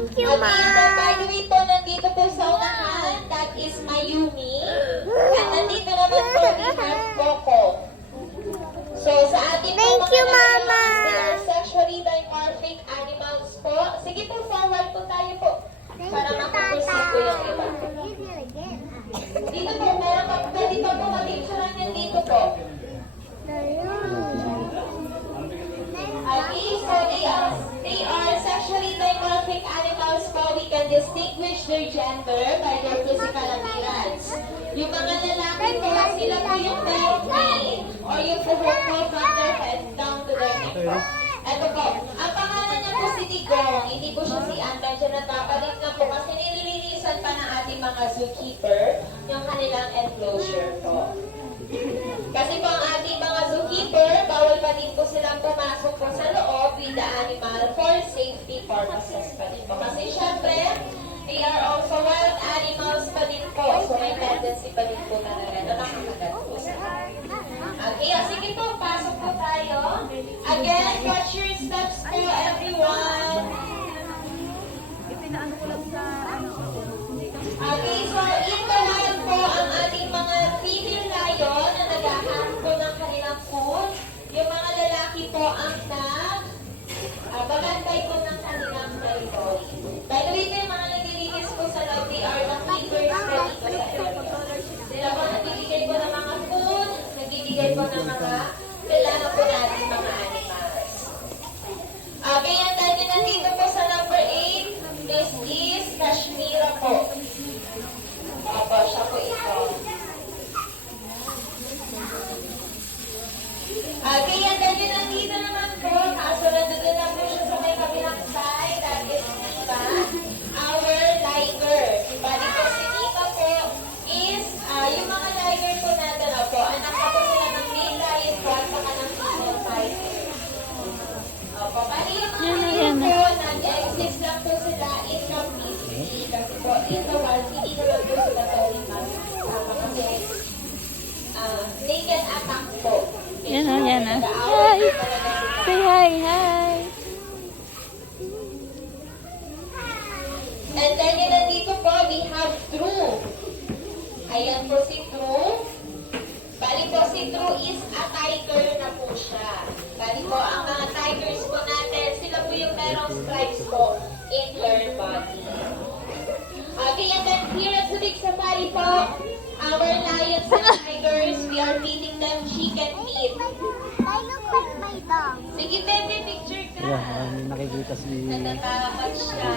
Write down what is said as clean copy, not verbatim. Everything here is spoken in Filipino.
Thank you, At Ma. by the way po, nandito po sa unahan, that is Mayumi. At nandito naman po, we have Coco. So, sa ating po Thank you, Mama. they are sexually dimorphic animals po. Sige po, forward po tayo po. Thank Para you, makaproceed po yung iba. Tata. Dito po, meron pa, pwede pa po mag-picturean yan dito po. Okay, so they are sexually dimorphic animals po. We can distinguish their gender by their physical appearance. Yung mga lalaki po, sila po yung male or yung buhok po from their head down to their neck po. Ito po, ang pangalan niya po si Tigong, hindi po siya si Anta. Diyan nagpapalit na po kasi nililinisan pa ng ating mga zookeeper yung kanilang enclosure po. Kasi po ang ating mga zookeeper, bawal pa din po silang pumasok po sa loob with the animal for safety purposes pa din po. Kasi syempre, they are also wild animals pa din po. So may tendency pa din po talaga na makakagat po sila. Okay, sige po, pasok po tayo. Again, watch your steps po everyone. Okay, so ito lang po ang ating mga female lion na naghahanap po ng kanilang food. Yung mga lalaki po ang babantay po ng kanilang territory. By the way, may mga naglilinis po sa loob, they are the keepers po dito sa area. Sila po nagbibigay po ng mga food, nagbibigay po ng mga kailangan po natin mga animals. Kaya tayo nandito po sa number 8, this is Kashmira po. Opo, siya po ito. Kaya tayo nandito naman po, kaso nandito na po siya sa may kabilang side, that is Nika, our liger. Bali po si Nika po is, yung mga liger po natin po, anak na po sila ng male lion po at saka ng female tiger. Opo, bali yung mga lion po, nag-exist lang po sila in captivity. Kasi po, in the wild, hindi naman po sila tawin kasi they can attack po. Yan o, yan o. Hi! Say hi, hi! And then yun nandito po, we have True. Ayan po si True. Bali po si True is a tiger na po siya. Bali po, ang mga tigers po natin, sila po yung merong stripes po in their body. Okay, and then here at Subic Safari po, our lions and tigers, we are feeding them chicken meat. I look like my dog. Sige, baby, picture ka. Yeah, may nakikita si... Natatakot siya.